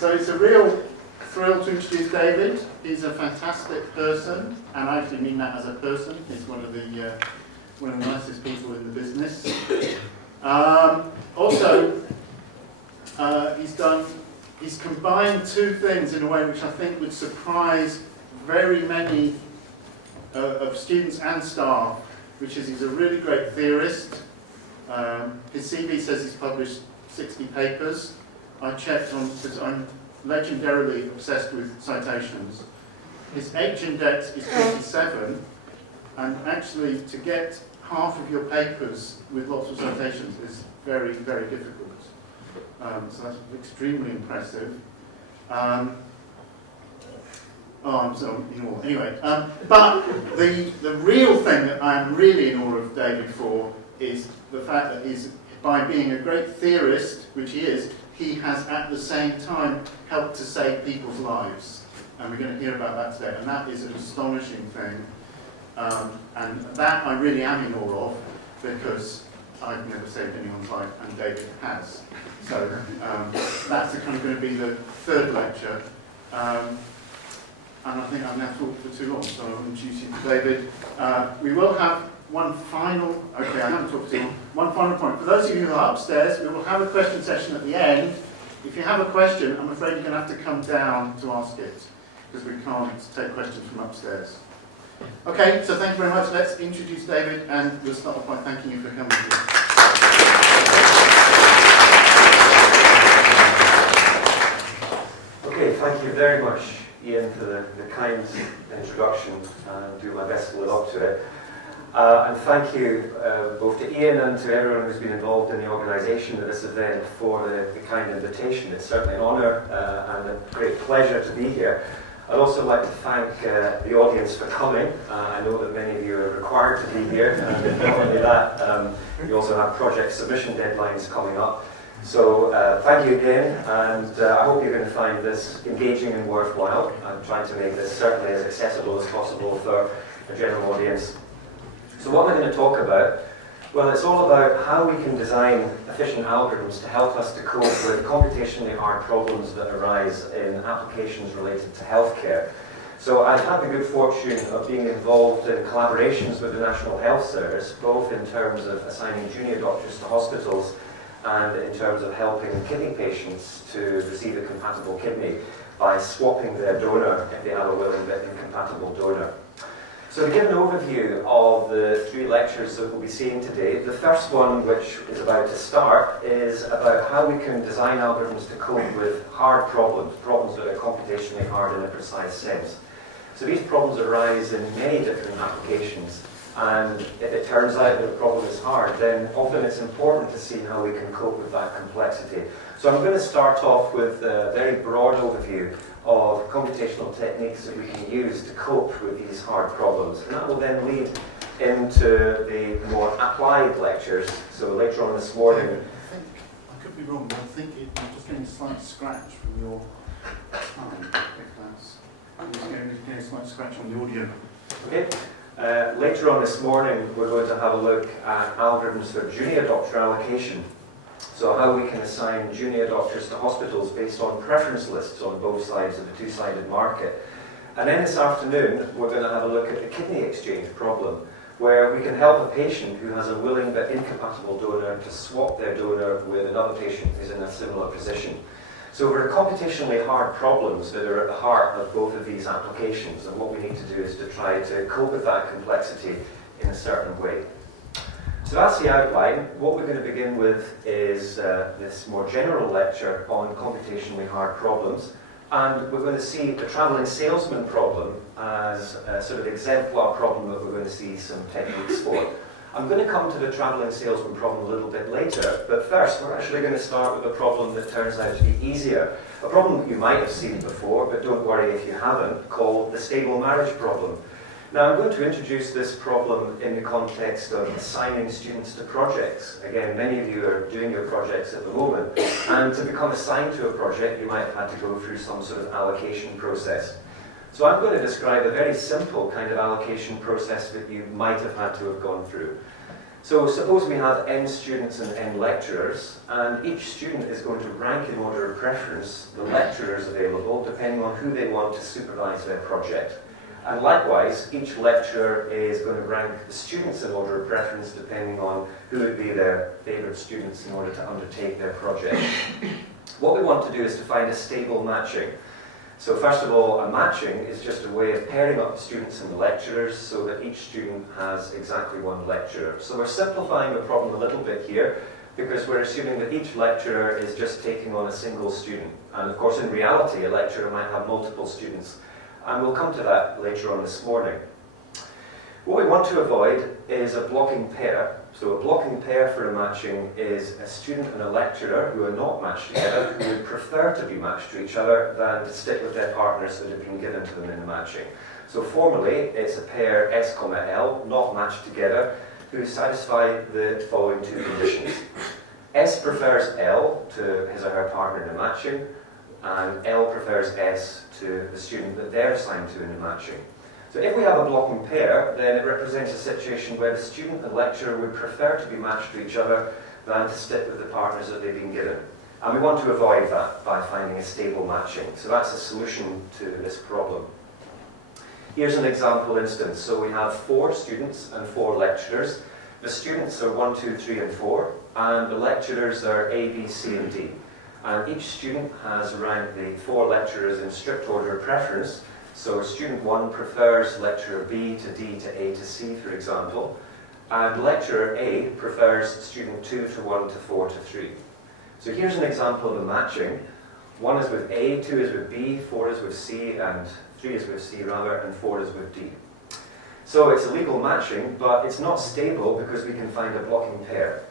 So it's a real thrill to introduce David. He's a fantastic person, and I actually mean that as a person. He's one of the nicest people in the business. Also, he's combined two things in a way which I think would surprise very many of students and staff, which is he's a really great theorist. His CV says he's published 60 papers. I checked on, because I'm legendarily obsessed with citations. His H-index is 27, and actually to get half of your papers with lots of citations is very, very difficult. So that's extremely impressive. Anyway, but the real thing that I'm really in awe of David for is the fact that he's, by being a great theorist, which he is, he has at the same time helped to save people's lives. And we're going to hear about that today, and that is an astonishing thing. And that I really am in awe of, because I've never saved anyone's life, and David has. So that's kind of going to be the third lecture. And I think I've now talked for too long, so I'll introduce you to David. We will have one final, okay, I haven't talked for too long, one final point. For those of you who are upstairs, we will have a question session at the end. If you have a question, I'm afraid you're going to have to come down to ask it, because we can't take questions from upstairs. Okay, so thank you very much. Let's introduce David, and we'll start off by thanking you for coming here. Okay, thank you very much, Ian, for the kind introduction, and I'll do my best to live up to it. And thank you both to Ian and to everyone who's been involved in the organisation of this event for the kind invitation. It's certainly an honour and a great pleasure to be here. I'd also like to thank the audience for coming. I know that many of you are required to be here, and not only that, you also have project submission deadlines coming up. So thank you again, and I hope you're going to find this engaging and worthwhile. I'm trying to make this certainly as accessible as possible for a general audience. So what am I going to talk about? Well, it's all about how we can design efficient algorithms to help us to cope with computationally hard problems that arise in applications related to healthcare. So I've had the good fortune of being involved in collaborations with the National Health Service, both in terms of assigning junior doctors to hospitals and in terms of helping kidney patients to receive a compatible kidney by swapping their donor if they have a willing but incompatible donor. So to give an overview of the three lectures that we'll be seeing today, the first one, which is about to start, is about how we can design algorithms to cope with hard problems, problems that are computationally hard in a precise sense. So these problems arise in many different applications, and if it turns out that a problem is hard, then often it's important to see how we can cope with that complexity. So I'm going to start off with a very broad overview of computational techniques that we can use to cope with these hard problems. And that will then lead into the more applied lectures. So later on this morning... I could be wrong, but I think I'm just getting a slight scratch from your tongue. I'm just getting a slight scratch on the audio. Okay. Later on this morning, we're going to have a look at algorithms for junior doctor allocation. So how we can assign junior doctors to hospitals based on preference lists on both sides of the two-sided market. And then this afternoon, we're going to have a look at the kidney exchange problem, where we can help a patient who has a willing but incompatible donor to swap their donor with another patient who's in a similar position. So there are computationally hard problems that are at the heart of both of these applications, and what we need to do is to try to cope with that complexity in a certain way. So that's the outline. What we're going to begin with is this more general lecture on computationally hard problems, and we're going to see the travelling salesman problem as a sort of exemplar problem that we're going to see some techniques for. I'm going to come to the travelling salesman problem a little bit later, but first we're actually going to start with a problem that turns out to be easier. A problem that you might have seen before, but don't worry if you haven't, called the stable marriage problem. Now I'm going to introduce this problem in the context of assigning students to projects. Again, many of you are doing your projects at the moment, and to become assigned to a project you might have had to go through some sort of allocation process. So I'm going to describe a very simple kind of allocation process that you might have had to have gone through. So suppose we have n students and n lecturers, and each student is going to rank in order of preference the lecturers available depending on who they want to supervise their project. And likewise, each lecturer is going to rank the students in order of preference depending on who would be their favourite students in order to undertake their project. What we want to do is to find a stable matching. So first of all, a matching is just a way of pairing up the students and the lecturers so that each student has exactly one lecturer. So we're simplifying the problem a little bit here because we're assuming that each lecturer is just taking on a single student. And of course, in reality, a lecturer might have multiple students. And we'll come to that later on this morning. What we want to avoid is a blocking pair. So a blocking pair for a matching is a student and a lecturer who are not matched together, who would prefer to be matched to each other than to stick with their partners that have been given to them in the matching. So formally, it's a pair S, L, not matched together, who satisfy the following two conditions. S prefers L to his or her partner in the matching, and L prefers S to the student that they're assigned to in the matching. So if we have a blocking pair, then it represents a situation where the student and lecturer would prefer to be matched to each other than to stick with the partners that they've been given. And we want to avoid that by finding a stable matching. So that's a solution to this problem. Here's an example instance. So we have 4 students and 4 lecturers. The students are 1, 2, 3, and 4, and the lecturers are A, B, C, and D. And each student has ranked the 4 lecturers in strict order of preference. So student 1 prefers lecturer B to D to A to C, for example, and lecturer A prefers student 2 to 1 to 4 to 3. So here's an example of a matching. 1 is with A, 2 is with B, 4 is with C, and 3 is with C rather, and 4 is with D. So it's a legal matching, but it's not stable because we can find a blocking pair.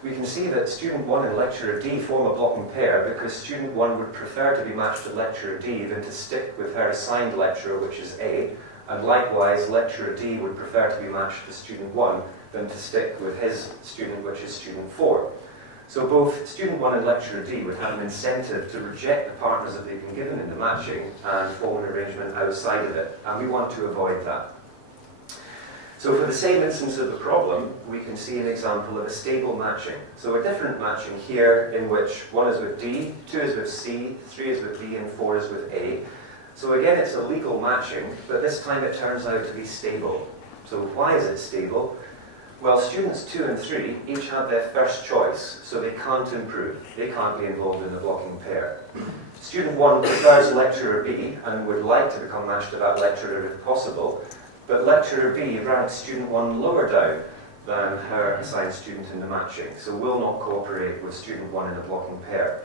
We can see that student 1 and lecturer D form a blocking pair because student 1 would prefer to be matched to lecturer D than to stick with her assigned lecturer, which is A, and likewise lecturer D would prefer to be matched to student 1 than to stick with his student, which is student 4. So both student 1 and lecturer D would have an incentive to reject the partners that they've been given in the matching and form an arrangement outside of it, and we want to avoid that. So for the same instance of the problem, we can see an example of a stable matching. So a different matching here in which 1 is with D, 2 is with C, 3 is with B, and 4 is with A. So again, it's a legal matching, but this time it turns out to be stable. So why is it stable? Well, students 2 and 3 each have their first choice, so they can't improve. They can't be involved in the blocking pair. Student 1 prefers lecturer B and would like to become matched to that lecturer if possible, but lecturer B ranks student 1 lower down than her assigned student in the matching, so will not cooperate with student 1 in a blocking pair.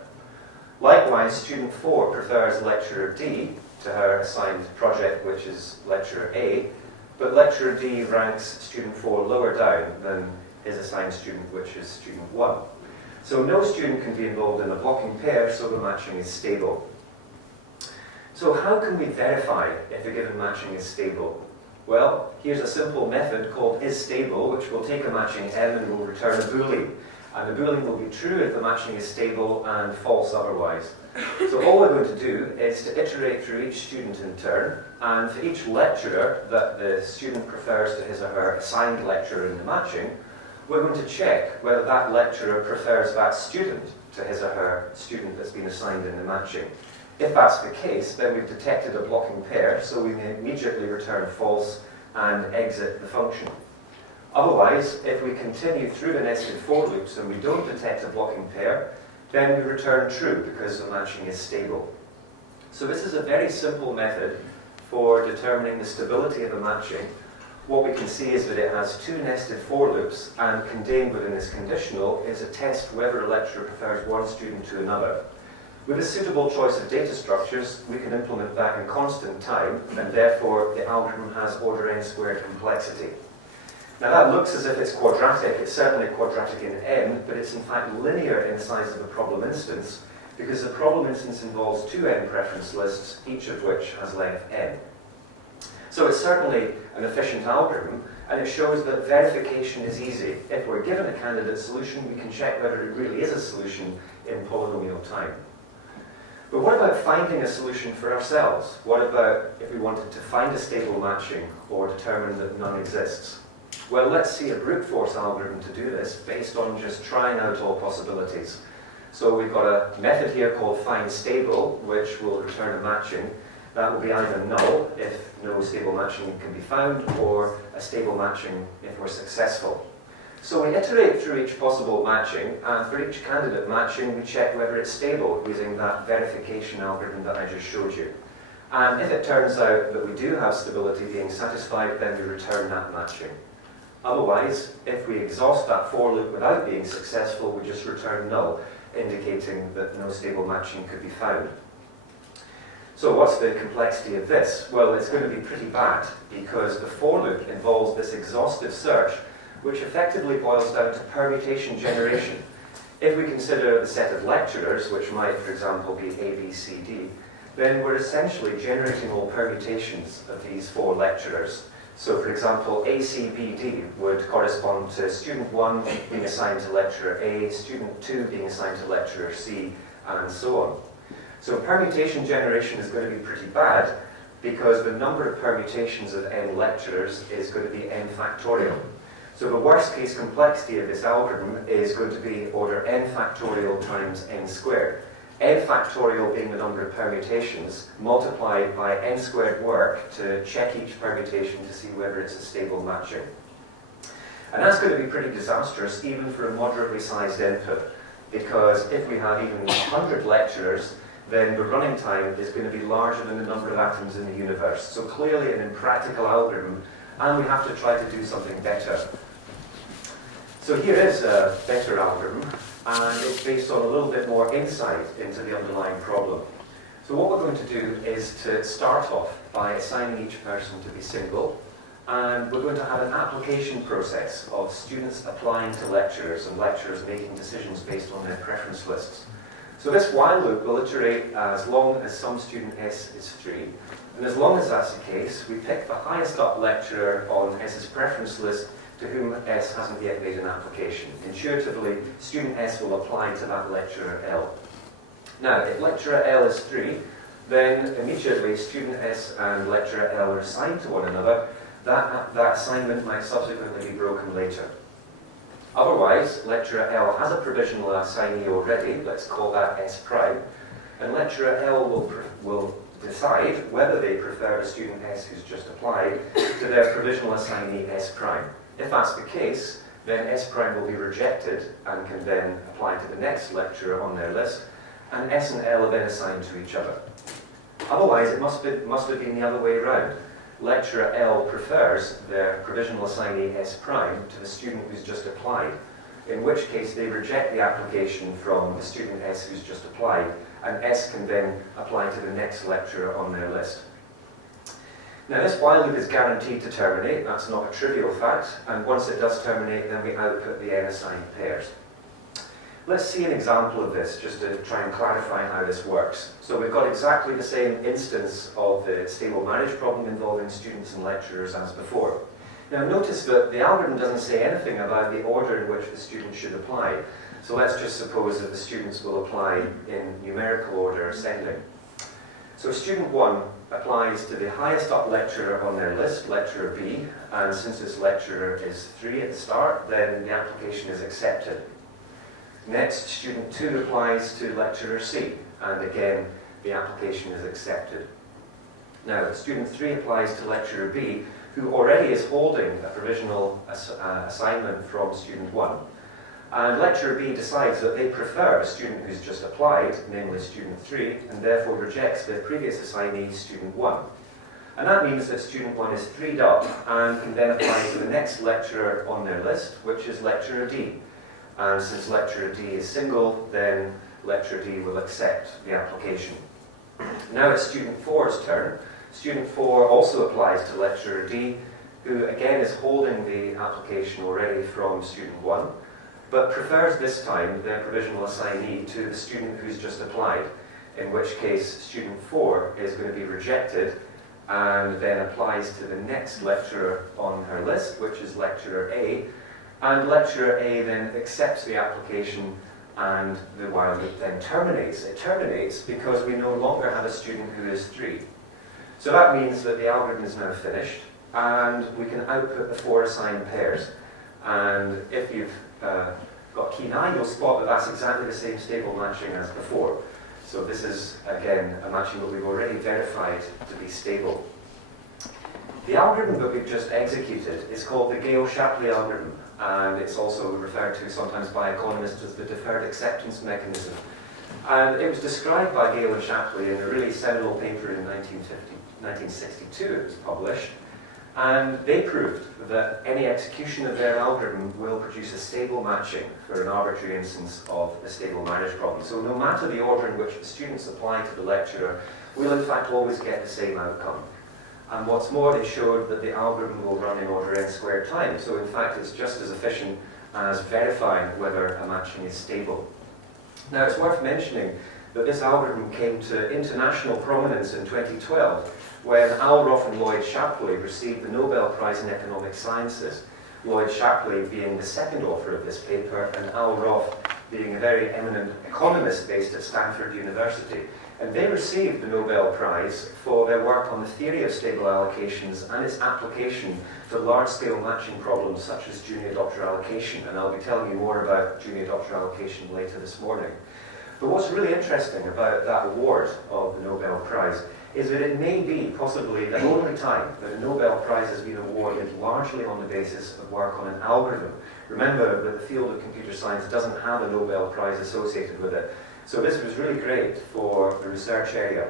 Likewise, student 4 prefers lecturer D to her assigned project, which is lecturer A, but lecturer D ranks student 4 lower down than his assigned student, which is student 1. So no student can be involved in a blocking pair, so the matching is stable. So how can we verify if a given matching is stable? Well, here's a simple method called isStable, which will take a matching M and will return a Boolean. And the Boolean will be true if the matching is stable and false otherwise. So all we're going to do is to iterate through each student in turn, and for each lecturer that the student prefers to his or her assigned lecturer in the matching, we're going to check whether that lecturer prefers that student to his or her student that's been assigned in the matching. If that's the case, then we've detected a blocking pair, so we may immediately return false and exit the function. Otherwise, if we continue through the nested for loops and we don't detect a blocking pair, then we return true because the matching is stable. So this is a very simple method for determining the stability of a matching. What we can see is that it has 2 nested for loops, and contained within this conditional is a test whether a lecturer prefers one student to another. With a suitable choice of data structures, we can implement that in constant time, and therefore the algorithm has order n squared complexity. Now that looks as if it's quadratic. It's certainly quadratic in n, but it's in fact linear in the size of the problem instance, because the problem instance involves 2 n preference lists, each of which has length n. So it's certainly an efficient algorithm, and it shows that verification is easy. If we're given a candidate solution, we can check whether it really is a solution in polynomial time. But what about finding a solution for ourselves? What about if we wanted to find a stable matching or determine that none exists? Well, let's see a brute force algorithm to do this based on just trying out all possibilities. So we've got a method here called find stable, which will return a matching. That will be either null if no stable matching can be found, or a stable matching if we're successful. So we iterate through each possible matching, and for each candidate matching, we check whether it's stable using that verification algorithm that I just showed you. And if it turns out that we do have stability being satisfied, then we return that matching. Otherwise, if we exhaust that for loop without being successful, we just return null, indicating that no stable matching could be found. So what's the complexity of this? Well, it's going to be pretty bad, because the for loop involves this exhaustive search, which effectively boils down to permutation generation. If we consider the set of lecturers, which might, for example, be A, B, C, D, then we're essentially generating all permutations of these 4 lecturers. So, for example, A, C, B, D would correspond to student 1 being assigned to lecturer A, student 2 being assigned to lecturer C, and so on. So permutation generation is going to be pretty bad, because the number of permutations of n lecturers is going to be n factorial. So the worst case complexity of this algorithm is going to be order n factorial times n squared. N factorial being the number of permutations, multiplied by n squared work to check each permutation to see whether it's a stable matching. And that's going to be pretty disastrous even for a moderately sized input, because if we have even 100 lecturers, then the running time is going to be larger than the number of atoms in the universe. So clearly an impractical algorithm, and we have to try to do something better. So here is a better algorithm, and it's based on a little bit more insight into the underlying problem. So what we're going to do is to start off by assigning each person to be single, and we're going to have an application process of students applying to lecturers and lecturers making decisions based on their preference lists. So this while loop will iterate as long as some student S is free, and as long as that's the case, we pick the highest up lecturer on S's preference list to whom S hasn't yet made an application. Intuitively, student S will apply to that lecturer L. Now, if lecturer L is 3, then immediately student S and lecturer L are assigned to one another. That assignment might subsequently be broken later. Otherwise, lecturer L has a provisional assignee already, let's call that S prime, and lecturer L will decide whether they prefer the student S who's just applied to their provisional assignee S prime. If that's the case, then S prime will be rejected and can then apply to the next lecturer on their list, and S and L are then assigned to each other. Otherwise, it must have been the other way around. Lecturer L prefers their provisional assignee S prime to the student who's just applied, in which case they reject the application from the student S who's just applied, and S can then apply to the next lecturer on their list. Now this while loop is guaranteed to terminate, that's not a trivial fact, and once it does terminate, then we output the n assigned pairs. Let's see an example of this, just to try and clarify how this works. So we've got exactly the same instance of the stable marriage problem involving students and lecturers as before. Now notice that the algorithm doesn't say anything about the order in which the students should apply. So let's just suppose that the students will apply in numerical order ascending. So student 1 applies to the highest up lecturer on their list, lecturer B, and since this lecturer is 3 at the start, then the application is accepted. Next, student 2 applies to lecturer C, and again, the application is accepted. Now, student 3 applies to lecturer B, who already is holding a provisional assignment from student 1. And lecturer B decides that they prefer a student who's just applied, namely student 3, and therefore rejects their previous assignee, student 1. And that means that student 1 is 3'd up and can then apply to the next lecturer on their list, which is lecturer D. And since lecturer D is single, then lecturer D will accept the application. Now it's student 4's turn. Student 4 also applies to lecturer D, who again is holding the application already from student 1, but prefers this time their provisional assignee to the student who's just applied, in which case student 4 is going to be rejected and then applies to the next lecturer on her list, which is lecturer A, and lecturer A then accepts the application and the while loop then terminates. It terminates because we no longer have a student who is 3. So that means that the algorithm is now finished. and we can output the 4 assigned pairs. And if you've got a keen eye, you'll spot that that's exactly the same stable matching as before. So this is, again, a matching that we've already verified to be stable. The algorithm that we've just executed is called the Gale-Shapley algorithm, and it's also referred to sometimes by economists as the deferred acceptance mechanism. And it was described by Gale and Shapley in a really seminal paper in 1962. It was published. And they proved that any execution of their algorithm will produce a stable matching for an arbitrary instance of a stable marriage problem. So no matter the order in which the students apply to the lecturer, we'll in fact always get the same outcome. And what's more, they showed that the algorithm will run in order n squared time. So in fact, it's just as efficient as verifying whether a matching is stable. Now, it's worth mentioning that this algorithm came to international prominence in 2012 when Alroth and Lloyd Shapley received the Nobel Prize in Economic Sciences, Lloyd Shapley being the second author of this paper, and Alroth being a very eminent economist based at Stanford University. And they received the Nobel Prize for their work on the theory of stable allocations and its application to large-scale matching problems such as junior doctor allocation. And I'll be telling you more about junior doctor allocation later this morning. But what's really interesting about that award of the Nobel Prize is that it may be possibly the only time that a Nobel Prize has been awarded largely on the basis of work on an algorithm. Remember that the field of computer science doesn't have a Nobel Prize associated with it. So this was really great for the research area.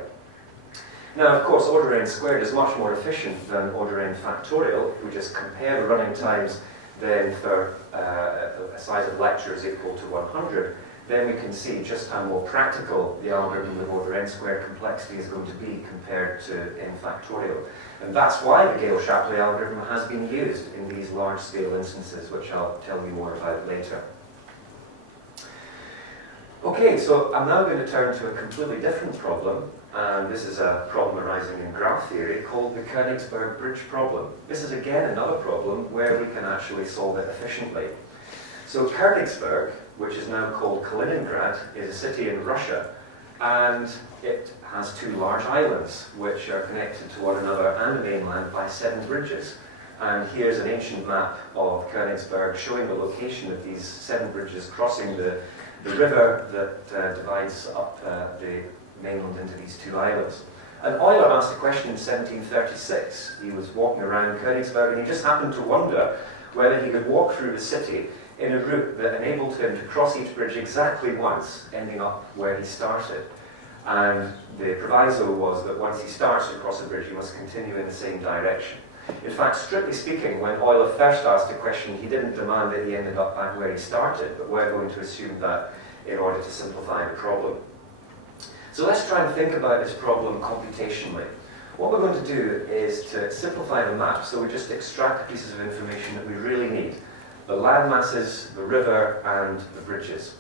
Now, of course, order n squared is much more efficient than order n factorial. If we just compare the running times then for a size of lectures equal to 100, then we can see just how more practical the algorithm with order n squared complexity is going to be compared to n factorial. And that's why the Gale-Shapley algorithm has been used in these large-scale instances, which I'll tell you more about later. Okay, so I'm now going to turn to a completely different problem, and this is a problem arising in graph theory called the Königsberg bridge problem. This is again another problem where we can actually solve it efficiently. So Königsberg, which is now called Kaliningrad, is a city in Russia, and it has 2 large islands which are connected to one another and the mainland by 7 bridges. And here's an ancient map of Königsberg showing the location of these 7 bridges crossing the river that divides up the mainland into these 2 islands. And Euler asked a question in 1736. He was walking around Königsberg and he just happened to wonder whether he could walk through the city in a route that enabled him to cross each bridge exactly once, ending up where he started. And the proviso was that once he starts to cross a bridge, he must continue in the same direction. In fact, strictly speaking, when Euler first asked the question, he didn't demand that he ended up back where he started, but we're going to assume that in order to simplify the problem. So let's try and think about this problem computationally. What we're going to do is to simplify the map, so we just extract the pieces of information that we really need. The land masses, the river, and the bridges.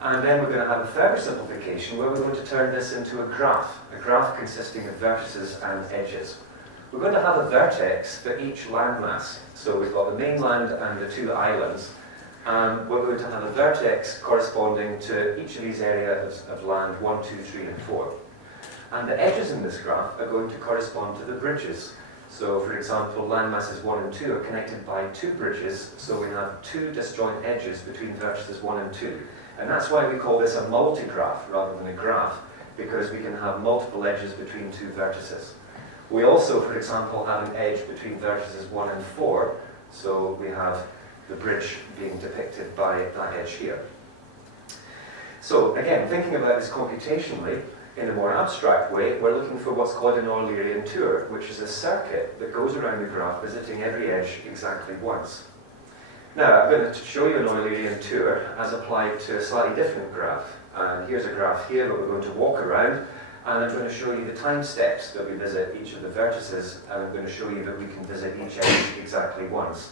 And then we're going to have a further simplification where we're going to turn this into a graph consisting of vertices and edges. We're going to have a vertex for each landmass. So we've got the mainland and the 2 islands. We're going to have a vertex corresponding to each of these areas of land 1, 2, 3, and 4. And the edges in this graph are going to correspond to the bridges. So, for example, landmasses 1 and 2 are connected by 2 bridges, so we have 2 disjoint edges between vertices 1 and 2. And that's why we call this a multigraph rather than a graph, because we can have multiple edges between 2 vertices. We also, for example, have an edge between vertices 1 and 4, so we have the bridge being depicted by that edge here. So, again, thinking about this computationally, in a more abstract way, we're looking for what's called an Eulerian tour, which is a circuit that goes around the graph, visiting every edge exactly once. Now, I'm going to show you an Eulerian tour as applied to a slightly different graph. And here's a graph here that we're going to walk around, and I'm going to show you the time steps that we visit each of the vertices, and I'm going to show you that we can visit each edge exactly once.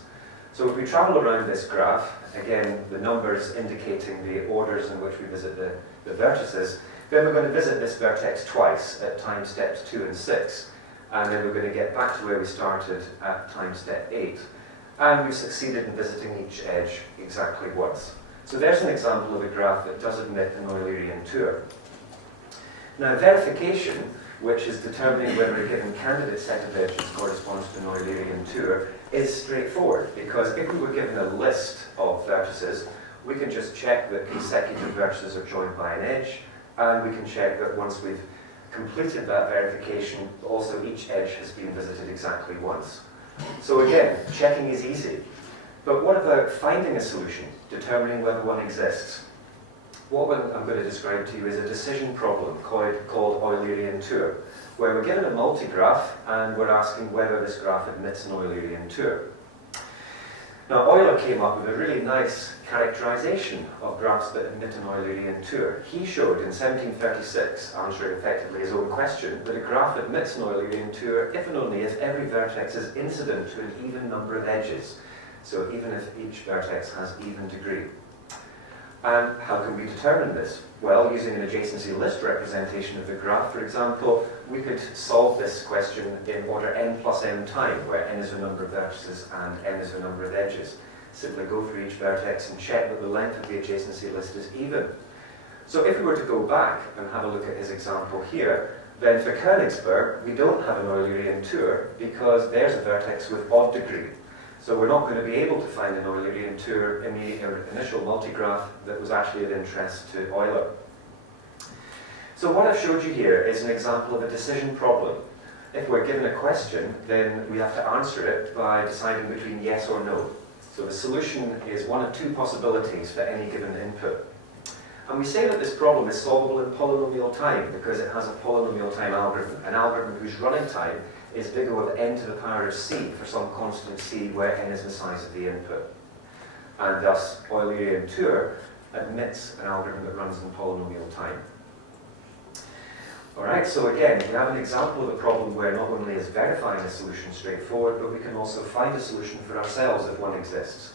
So if we travel around this graph, again, the numbers indicating the orders in which we visit the vertices, then we're going to visit this vertex twice at time steps 2 and 6. And then we're going to get back to where we started at time step 8. And we've succeeded in visiting each edge exactly once. So there's an example of a graph that does admit an Eulerian tour. Now, verification which is determining whether a given candidate set of edges corresponds to an Eulerian tour, is straightforward, because if we were given a list of vertices, we can just check that consecutive vertices are joined by an edge, and we can check that once we've completed that verification, also each edge has been visited exactly once. So again, checking is easy. But what about finding a solution, determining whether one exists? What I'm going to describe to you is a decision problem called Eulerian tour, where we're given a multigraph and we're asking whether this graph admits an Eulerian tour. Now, Euler came up with a really nice characterization of graphs that admit an Eulerian tour. He showed in 1736, answering effectively his own question, that a graph admits an Eulerian tour if and only if every vertex is incident to an even number of edges. So even if each vertex has even degree. And how can we determine this? Well, using an adjacency list representation of the graph, for example, we could solve this question in order n plus m time, where n is the number of vertices and m is the number of edges. Simply go through each vertex and check that the length of the adjacency list is even. So if we were to go back and have a look at his example here, then for Königsberg, we don't have an Eulerian tour because there's a vertex with odd degree. So we're not going to be able to find an Eulerian tour in the initial multigraph that was actually of interest to Euler. So what I've showed you here is an example of a decision problem. If we're given a question, then we have to answer it by deciding between yes or no. So the solution is one of two possibilities for any given input. And we say that this problem is solvable in polynomial time because it has a polynomial time algorithm, an algorithm whose running time is big O of n to the power of c for some constant c where n is the size of the input. And thus, Eulerian tour admits an algorithm that runs in polynomial time. Alright, so again, we have an example of a problem where not only is verifying a solution straightforward, but we can also find a solution for ourselves if one exists.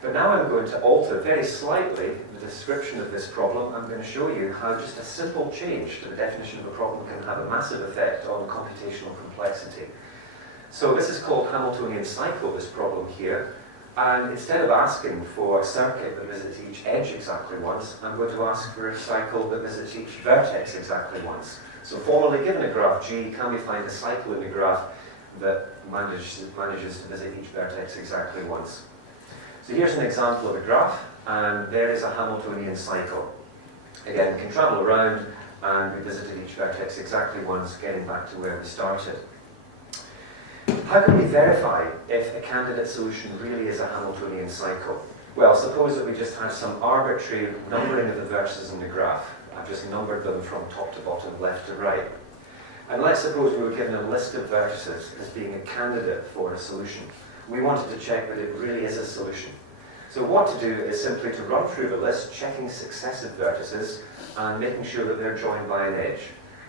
But now I'm going to alter very slightly the description of this problem. I'm going to show you how just a simple change to the definition of a problem can have a massive effect on computational complexity. So this is called Hamiltonian cycle, this problem here. And instead of asking for a circuit that visits each edge exactly once, I'm going to ask for a cycle that visits each vertex exactly once. So formally, given a graph G, can we find a cycle in the graph that manages to visit each vertex exactly once? So here's an example of a graph, and there is a Hamiltonian cycle. Again, we can travel around, and we visited each vertex exactly once, getting back to where we started. How can we verify if a candidate solution really is a Hamiltonian cycle? Well, suppose that we just had some arbitrary numbering of the vertices in the graph. I've just numbered them from top to bottom, left to right. And let's suppose we were given a list of vertices as being a candidate for a solution. We wanted to check that it really is a solution. So what to do is simply to run through the list, checking successive vertices and making sure that they're joined by an edge.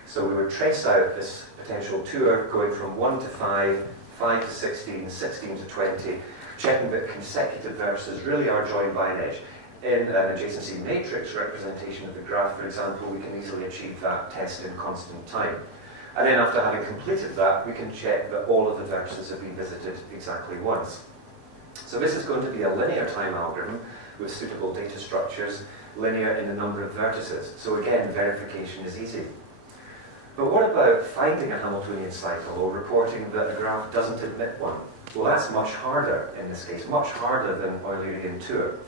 So we would trace out this potential tour going from 1 to 5, 5 to 16, 16 to 20, checking that consecutive vertices really are joined by an edge. In an adjacency matrix representation of the graph, for example, we can easily achieve that test in constant time. And then after having completed that, we can check that all of the vertices have been visited exactly once. So this is going to be a linear time algorithm with suitable data structures, linear in the number of vertices. So again, verification is easy. But what about finding a Hamiltonian cycle or reporting that a graph doesn't admit one? Well, that's much harder in this case, much harder than Eulerian tour.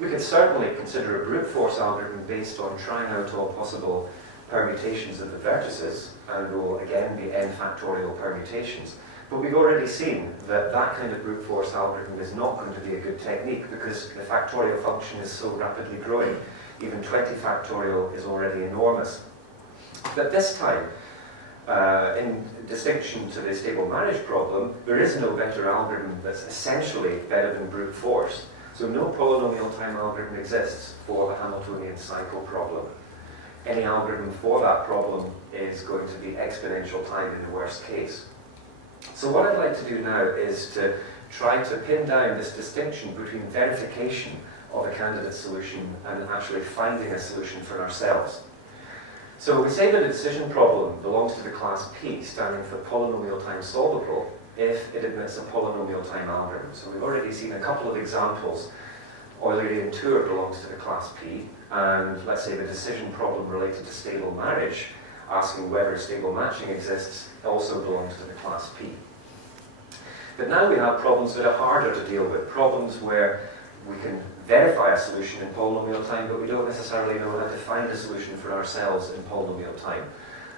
We could certainly consider a brute force algorithm based on trying out all possible permutations of the vertices, and will again be n factorial permutations. But we've already seen that that kind of brute force algorithm is not going to be a good technique because the factorial function is so rapidly growing. Even 20 factorial is already enormous. But this time, in distinction to the stable marriage problem, there is no better algorithm that's essentially better than brute force. So no polynomial time algorithm exists for the Hamiltonian cycle problem. Any algorithm for that problem is going to be exponential time in the worst case. So what I'd like to do now is to try to pin down this distinction between verification of a candidate solution and actually finding a solution for ourselves. So we say that a decision problem belongs to the class P, standing for polynomial time solvable, if it admits a polynomial time algorithm. So we've already seen a couple of examples. Eulerian tour belongs to the class P, and let's say the decision problem related to stable marriage asking whether stable matching exists, also belongs to the class P. But now we have problems that are harder to deal with, problems where we can verify a solution in polynomial time, but we don't necessarily know how to find a solution for ourselves in polynomial time.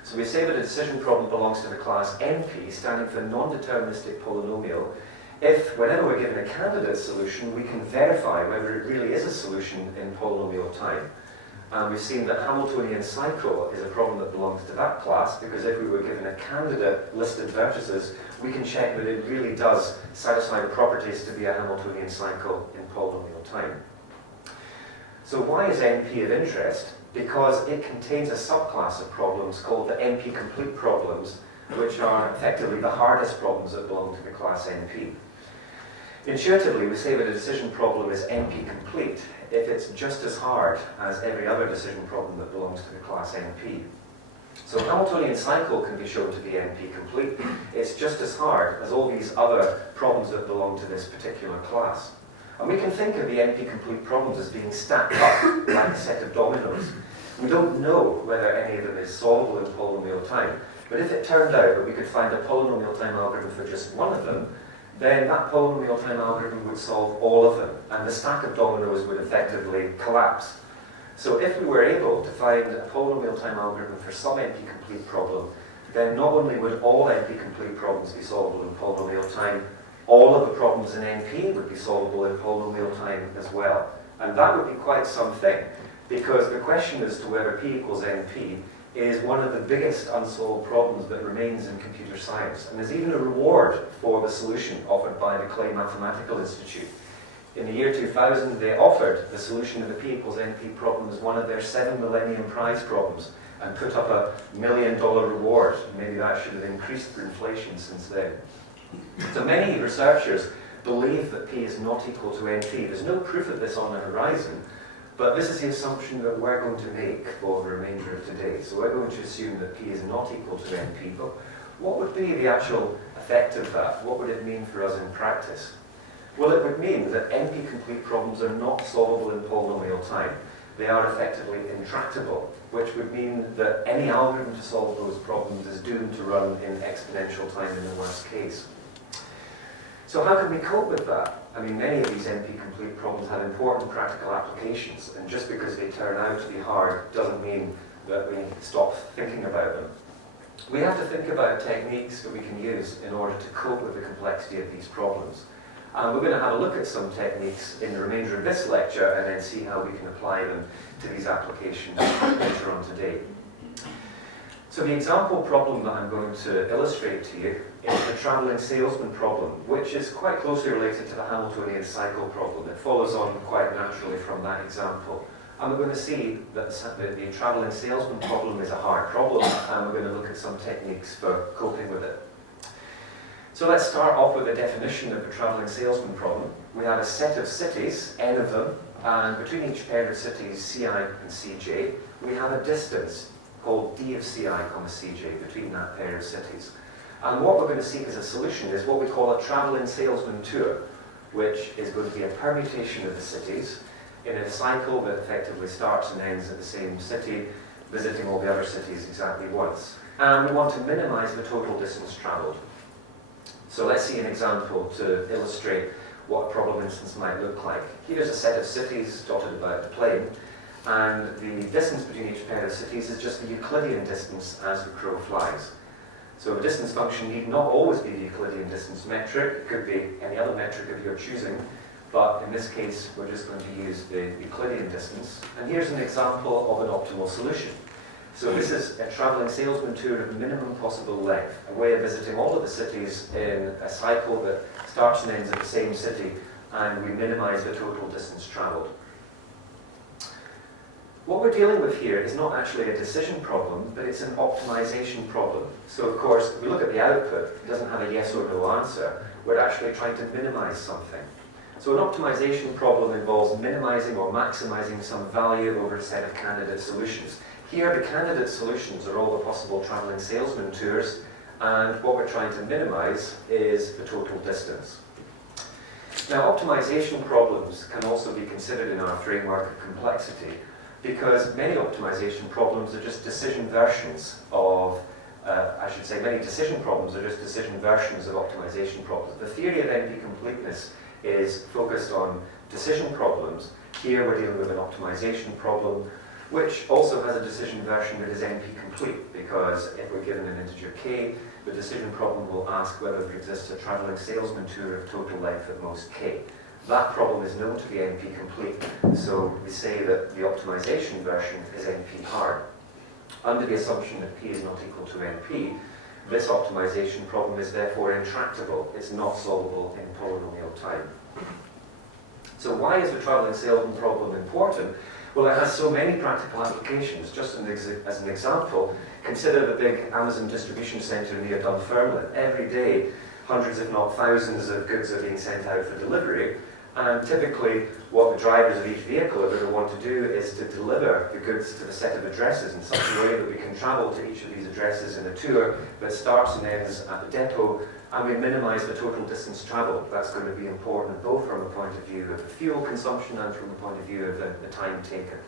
So we say that a decision problem belongs to the class NP, standing for non-deterministic polynomial, if, whenever we're given a candidate solution, we can verify whether it really is a solution in polynomial time. And we've seen that Hamiltonian cycle is a problem that belongs to that class, because if we were given a candidate listed vertices, we can check that it really does satisfy the properties to be a Hamiltonian cycle in polynomial time. So why is NP of interest? Because it contains a subclass of problems called the NP-complete problems, which are effectively the hardest problems that belong to the class NP. Intuitively, we say that a decision problem is NP-complete if it's just as hard as every other decision problem that belongs to the class NP. So Hamiltonian cycle can be shown to be NP-complete. It's just as hard as all these other problems that belong to this particular class. And we can think of the NP-complete problems as being stacked up like a set of dominoes. We don't know whether any of them is solvable in polynomial time, but if it turned out that we could find a polynomial time algorithm for just one of them, then that polynomial time algorithm would solve all of them, and the stack of dominoes would effectively collapse. So if we were able to find a polynomial time algorithm for some NP-complete problem, then not only would all NP-complete problems be solvable in polynomial time, all of the problems in NP would be solvable in polynomial time as well. And that would be quite something, because the question as to whether P equals NP is one of the biggest unsolved problems that remains in computer science. And there's even a reward for the solution offered by the Clay Mathematical Institute. In the year 2000, they offered the solution of the P equals NP problem as one of their 7 Millennium Prize problems and put up a $1 million reward. Maybe that should have increased for inflation since then. So many researchers believe that P is not equal to NP. There's no proof of this on the horizon, but this is the assumption that we're going to make for the remainder of today. So we're going to assume that P is not equal to NP, but what would be the actual effect of that? What would it mean for us in practice? Well, it would mean that NP-complete problems are not solvable in polynomial time. They are effectively intractable, which would mean that any algorithm to solve those problems is doomed to run in exponential time in the worst case. So how can we cope with that? I mean, many of these NP-complete problems have important practical applications, and just because they turn out to be hard doesn't mean that we stop thinking about them. We have to think about techniques that we can use in order to cope with the complexity of these problems. And we're going to have a look at some techniques in the remainder of this lecture and then see how we can apply them to these applications later on today. So the example problem that I'm going to illustrate to you is the Travelling Salesman Problem, which is quite closely related to the Hamiltonian cycle problem. It follows on quite naturally from that example. And we're going to see that the Travelling Salesman Problem is a hard problem, and we're going to look at some techniques for coping with it. So let's start off with a definition of the Travelling Salesman Problem. We have a set of cities, n of them, and between each pair of cities, Ci and Cj, we have a distance called d of Ci, Cj, between that pair of cities. And what we're going to seek as a solution is what we call a travelling salesman tour, which is going to be a permutation of the cities in a cycle that effectively starts and ends at the same city, visiting all the other cities exactly once. And we want to minimize the total distance traveled. So let's see an example to illustrate what a problem instance might look like. Here's a set of cities dotted about the plane, and the distance between each pair of cities is just the Euclidean distance as the crow flies. So a distance function need not always be the Euclidean distance metric. It could be any other metric of your choosing, but in this case we're just going to use the Euclidean distance. And here's an example of an optimal solution. So this is a travelling salesman tour of minimum possible length, a way of visiting all of the cities in a cycle that starts and ends at the same city, and we minimize the total distance travelled. What we're dealing with here is not actually a decision problem, but it's an optimization problem. So of course, if we look at the output, it doesn't have a yes or no answer. We're actually trying to minimize something. So an optimization problem involves minimizing or maximizing some value over a set of candidate solutions. Here, the candidate solutions are all the possible travelling salesman tours, and what we're trying to minimize is the total distance. Now, optimization problems can also be considered in our framework of complexity, because many optimization problems are just decision versions of, many decision problems are just decision versions of optimization problems. The theory of NP-completeness is focused on decision problems. Here we're dealing with an optimization problem, which also has a decision version that is NP-complete, because if we're given an integer k, the decision problem will ask whether there exists a travelling salesman tour of total length at most k. That problem is known to be NP-complete, so we say that the optimization version is NP-hard. Under the assumption that p is not equal to NP, this optimization problem is therefore intractable. It's not solvable in polynomial time. So why is the travelling salesman problem important? Well, it has so many practical applications. Just as an example, consider the big Amazon distribution centre near Dunfermline. Every day, hundreds if not thousands of goods are being sent out for delivery, and typically what the drivers of each vehicle are going to want to do is to deliver the goods to the set of addresses in such a way that we can travel to each of these addresses in a tour that starts and ends at the depot, and we minimise the total distance travelled. That's going to be important both from the point of view of the fuel consumption and from the point of view of the time taken.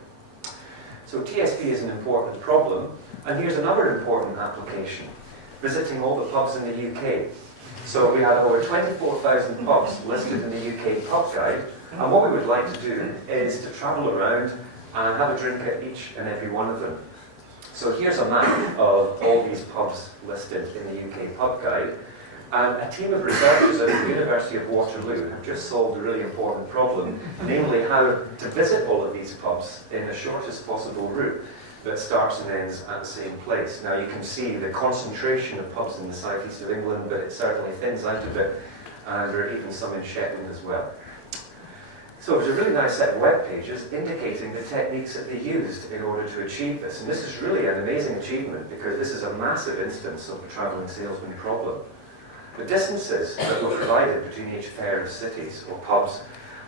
So TSP is an important problem, and here's another important application: visiting all the pubs in the UK. So we have over 24,000 pubs listed in the UK pub guide, and what we would like to do is to travel around and have a drink at each and every one of them. So here's a map of all these pubs listed in the UK pub guide, and a team of researchers at the University of Waterloo have just solved a really important problem, namely how to visit all of these pubs in the shortest possible route that starts and ends at the same place. Now you can see the concentration of pubs in the southeast of England, but it certainly thins out a bit, and there are even some in Shetland as well. So there's a really nice set of web pages indicating the techniques that they used in order to achieve this, and this is really an amazing achievement because this is a massive instance of the travelling salesman problem. The distances that were provided between each pair of cities or pubs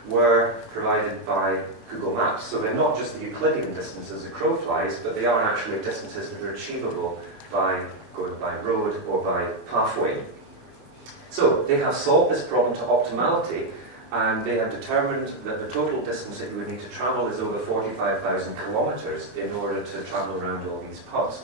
were provided by Google Maps. So they're not just the Euclidean distances the crow flies, but they are actually distances that are achievable by going by road or by pathway. So they have solved this problem to optimality, and they have determined that the total distance that you would need to travel is over 45,000 kilometres in order to travel around all these pubs.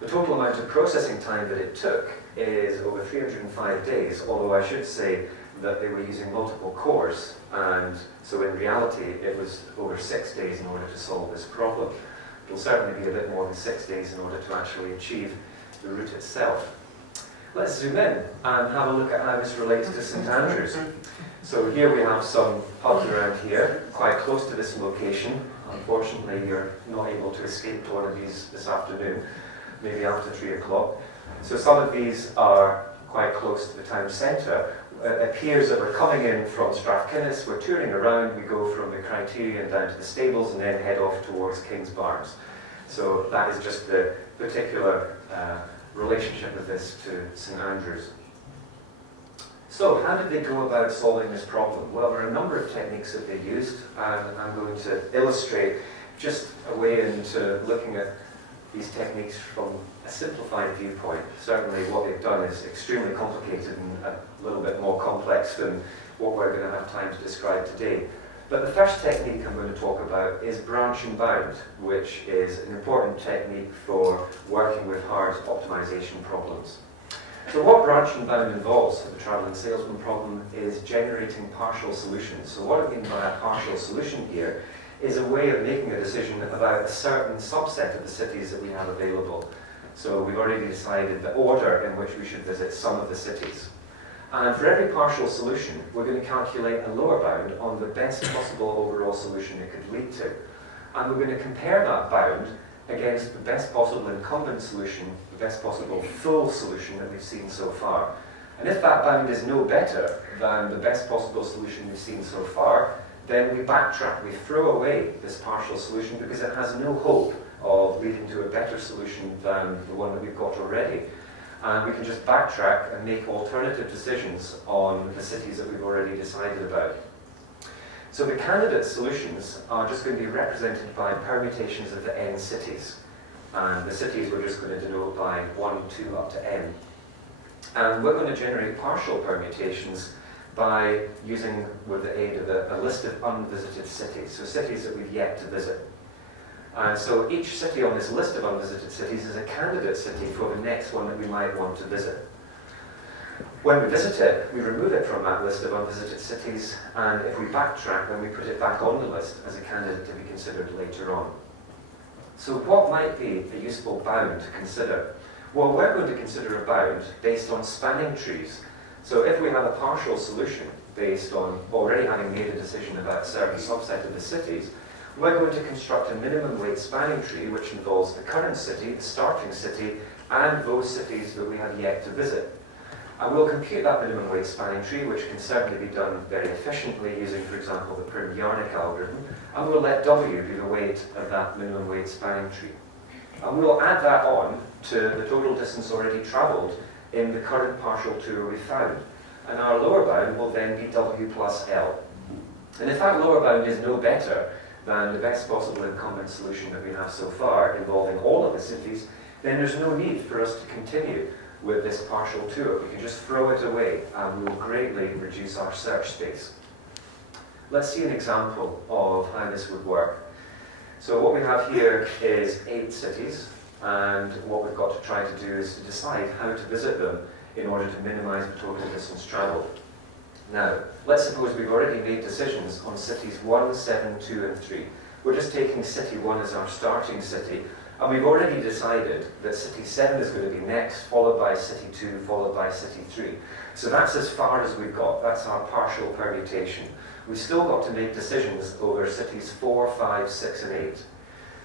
The total amount of processing time that it took is over 305 days, although I should say that they were using multiple cores, and so in reality it was over 6 days in order to solve this problem. It'll certainly be a bit more than 6 days in order to actually achieve the route itself. Let's zoom in and have a look at how this relates to St Andrews. So here we have some pubs around here, quite close to this location. Unfortunately, you're not able to escape to one of these this afternoon, maybe after 3 o'clock. So some of these are quite close to the town centre. It appears that we're coming in from Strathkinnis, we're touring around, we go from the Criterion down to the stables and then head off towards King's Barnes. So that is just the particular relationship of this to St Andrews. So how did they go about solving this problem? Well, there are a number of techniques that they used, and I'm going to illustrate just a way into looking at these techniques from a simplified viewpoint. Certainly what they've done is extremely complicated and a little bit more complex than what we're going to have time to describe today. But the first technique I'm going to talk about is branch and bound, which is an important technique for working with hard optimization problems. So what branch and bound involves for the travelling salesman problem is generating partial solutions. So what I mean by a partial solution here is a way of making a decision about a certain subset of the cities that we have available. So we've already decided the order in which we should visit some of the cities. And for every partial solution, we're going to calculate a lower bound on the best possible overall solution it could lead to. And we're going to compare that bound against the best possible incumbent solution, the best possible full solution that we've seen so far. And if that bound is no better than the best possible solution we've seen so far, then we backtrack, we throw away this partial solution because it has no hope of leading to a better solution than the one that we've got already. And we can just backtrack and make alternative decisions on the cities that we've already decided about. So the candidate solutions are just going to be represented by permutations of the n cities. And the cities we're just going to denote by 1, 2, up to n. And we're going to generate partial permutations by using, with the aid of a list of unvisited cities, so cities that we've yet to visit. And so each city on this list of unvisited cities is a candidate city for the next one that we might want to visit. When we visit it, we remove it from that list of unvisited cities, and if we backtrack, then we put it back on the list as a candidate to be considered later on. So what might be a useful bound to consider? Well, we're going to consider a bound based on spanning trees. So if we have a partial solution based on already having made a decision about a certain subset of the cities, we're going to construct a minimum weight spanning tree which involves the current city, the starting city, and those cities that we have yet to visit. And we'll compute that minimum weight spanning tree, which can certainly be done very efficiently using, for example, the Prim-Yarnick algorithm, and we'll let W be the weight of that minimum weight spanning tree. And we'll add that on to the total distance already travelled in the current partial tour we found. And our lower bound will then be W plus L. And if that lower bound is no better than the best possible incumbent solution that we have so far, involving all of the cities, then there's no need for us to continue with this partial tour. We can just throw it away and we will greatly reduce our search space. Let's see an example of how this would work. So what we have here is 8 cities, and what we've got to try to do is to decide how to visit them in order to minimize the total distance traveled. Now, let's suppose we've already made decisions on cities 1, 7, 2, and 3. We're just taking city 1 as our starting city, and we've already decided that city 7 is going to be next, followed by city 2, followed by city 3. So that's as far as we've got. That's our partial permutation. We've still got to make decisions over cities 4, 5, 6, and 8.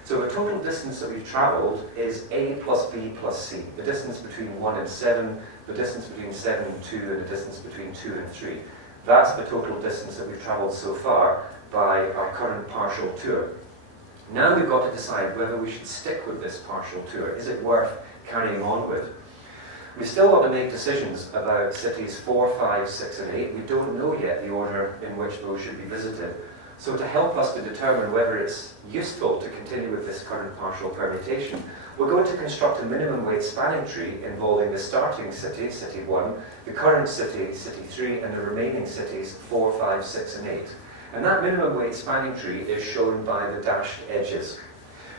So the total distance that we've travelled is A plus B plus C. The distance between 1 and 7, the distance between 7 and 2, and the distance between 2 and 3. That's the total distance that we've travelled so far by our current partial tour. Now we've got to decide whether we should stick with this partial tour. Is it worth carrying on with? We've still got to make decisions about cities 4, 5, 6, and 8. We don't know yet the order in which those should be visited. So to help us to determine whether it's useful to continue with this current partial permutation, we're going to construct a minimum weight spanning tree involving the starting city, city 1, the current city, city 3, and the remaining cities 4, 5, 6, and 8. And that minimum weight spanning tree is shown by the dashed edges.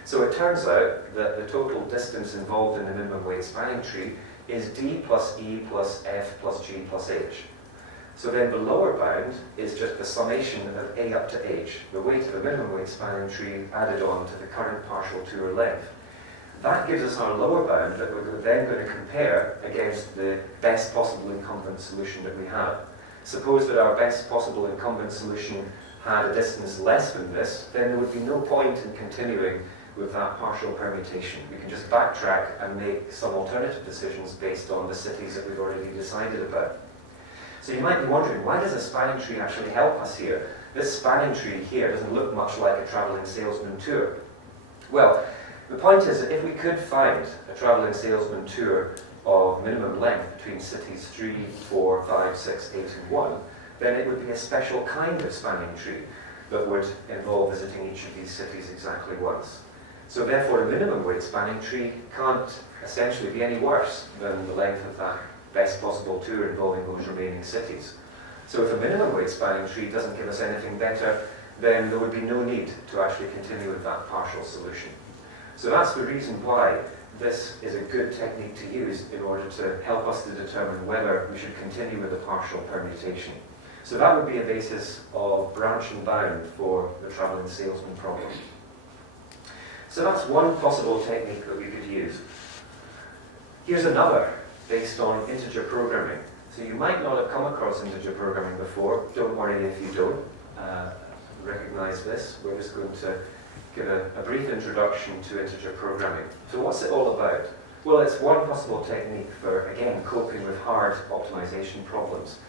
So it turns out that the total distance involved in the minimum weight spanning tree is D plus E plus F plus G plus H. So then the lower bound is just the summation of A up to H, the weight of the minimum weight spanning tree added on to the current partial tour length. That gives us our lower bound that we're then going to compare against the best possible incumbent solution that we have. Suppose that our best possible incumbent solution had a distance less than this, then there would be no point in continuing with that partial permutation. We can just backtrack and make some alternative decisions based on the cities that we've already decided about. So you might be wondering, why does a spanning tree actually help us here? This spanning tree here doesn't look much like a travelling salesman tour. Well, the point is that if we could find a travelling salesman tour of minimum length between cities 3, 4, 5, 6, 8, and 1, then it would be a special kind of spanning tree that would involve visiting each of these cities exactly once. So therefore, a minimum weight spanning tree can't essentially be any worse than the length of that best possible tour involving those remaining cities. So if a minimum weight spanning tree doesn't give us anything better, then there would be no need to actually continue with that partial solution. So that's the reason why this is a good technique to use in order to help us to determine whether we should continue with the partial permutation. So that would be a basis of branch and bound for the travelling salesman problem. So that's one possible technique that we could use. Here's another, based on integer programming. So you might not have come across integer programming before. Don't worry if you don't recognize this. We're just going to give a brief introduction to integer programming. So what's it all about? Well, it's one possible technique for, again, coping with hard optimization problems.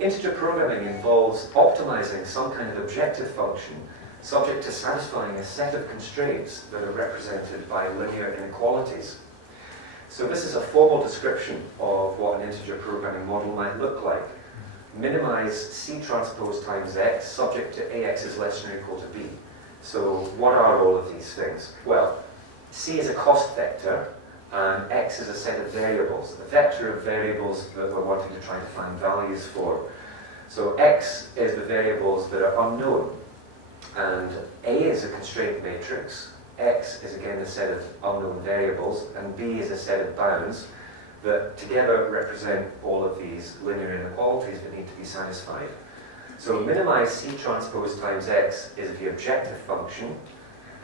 Integer programming involves optimizing some kind of objective function subject to satisfying a set of constraints that are represented by linear inequalities. So this is a formal description of what an integer programming model might look like. Minimize C transpose times X subject to AX is less than or equal to B. So what are all of these things? Well, C is a cost vector, and X is a set of variables, a vector of variables that we're wanting to try to find values for. So X is the variables that are unknown, and A is a constraint matrix, X is again a set of unknown variables, and B is a set of bounds that together represent all of these linear inequalities that need to be satisfied. So minimize C transpose times X is the objective function,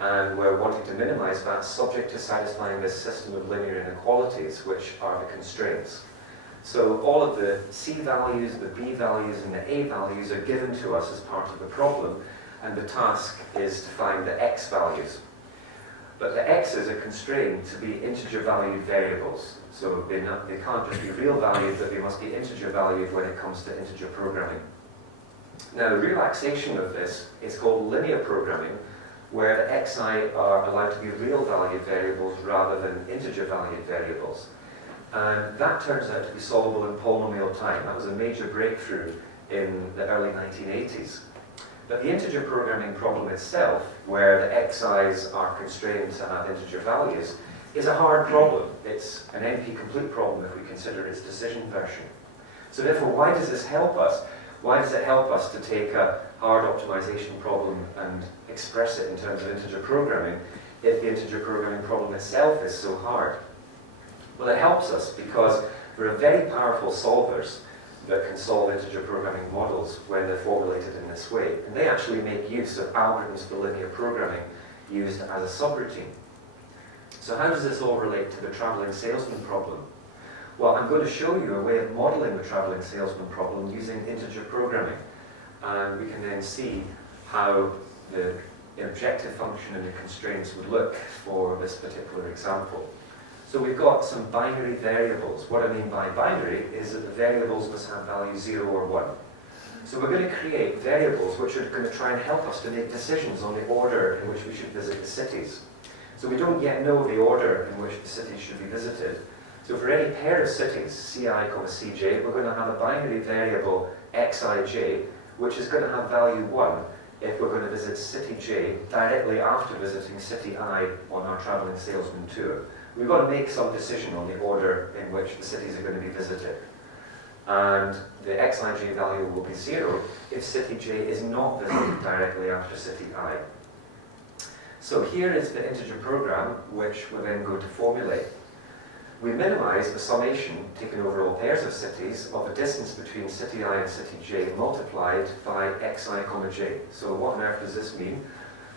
and we're wanting to minimize that subject to satisfying this system of linear inequalities, which are the constraints. So all of the C values, the B values, and the A values are given to us as part of the problem, and the task is to find the X values. But the X's are constrained to be integer valued variables. So they can't just be real valued, but they must be integer valued when it comes to integer programming. Now, the relaxation of this is called linear programming, where the xi are allowed to be real valued variables rather than integer valued variables. And that turns out to be solvable in polynomial time. That was a major breakthrough in the early 1980s. But the integer programming problem itself, where the xi's are constrained to have integer values, is a hard problem. It's an NP-complete problem if we consider its decision version. So therefore, why does this help us? Why does it help us to take a hard optimization problem and express it in terms of integer programming if the integer programming problem itself is so hard? Well, it helps us because there are very powerful solvers that can solve integer programming models when they're formulated in this way. And they actually make use of algorithms for linear programming used as a subroutine. So how does this all relate to the travelling salesman problem? Well, I'm going to show you a way of modeling the travelling salesman problem using integer programming. And we can then see how the objective function and the constraints would look for this particular example. So we've got some binary variables. What I mean by binary is that the variables must have values 0 or 1. So we're going to create variables which are going to try and help us to make decisions on the order in which we should visit the cities. So we don't yet know the order in which the cities should be visited. So for any pair of cities, Ci, Cj, we're going to have a binary variable xij, which is going to have value 1 if we're going to visit city j directly after visiting city I on our travelling salesman tour. We've got to make some decision on the order in which the cities are going to be visited. And the xij value will be 0 if city j is not visited directly after city I. So here is the integer program which we're then going to formulate. We minimize the summation, taken over all pairs of cities, of the distance between city I and city j multiplied by xi comma j. So what on earth does this mean?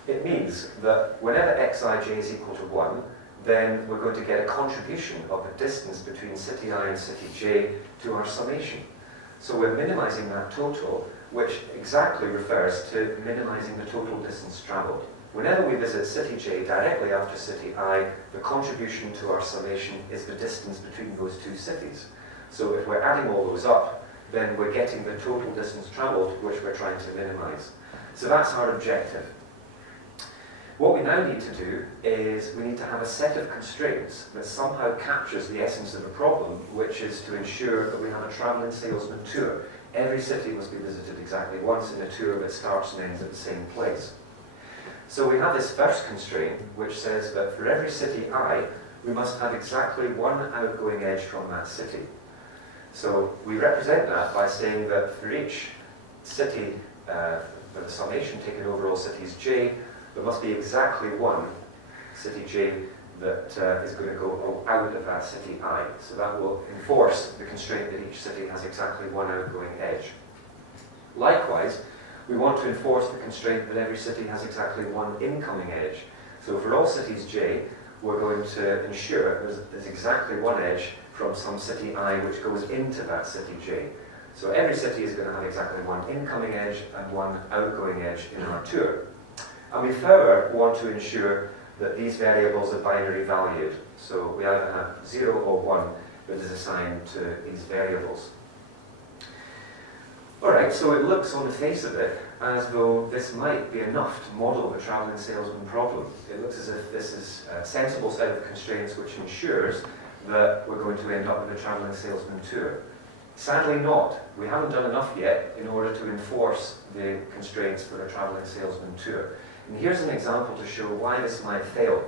It means that whenever xij is equal to 1, then we're going to get a contribution of the distance between city I and city j to our summation. So we're minimizing that total, which exactly refers to minimizing the total distance traveled. Whenever we visit city j directly after city I, the contribution to our summation is the distance between those two cities. So if we're adding all those up, then we're getting the total distance traveled, which we're trying to minimize. So that's our objective. What we now need to do is we need to have a set of constraints that somehow captures the essence of the problem, which is to ensure that we have a travelling salesman tour. Every city must be visited exactly once in a tour that starts and ends at the same place. So we have this first constraint, which says that for every city I, we must have exactly one outgoing edge from that city. So we represent that by saying that for each city, with a summation taken over all cities j, there must be exactly one city j that is going to go out of that city I. So that will enforce the constraint that each city has exactly one outgoing edge. Likewise, we want to enforce the constraint that every city has exactly one incoming edge. So for all cities j, we're going to ensure there's exactly one edge from some city I which goes into that city j. So every city is going to have exactly one incoming edge and one outgoing edge in our tour. And we further want to ensure that these variables are binary valued. So we either have 0 or 1 that is assigned to these variables. Alright, so it looks on the face of it as though this might be enough to model the travelling salesman problem. It looks as if this is a sensible set of constraints which ensures that we're going to end up with a travelling salesman tour. Sadly not. We haven't done enough yet in order to enforce the constraints for a travelling salesman tour. And here's an example to show why this might fail.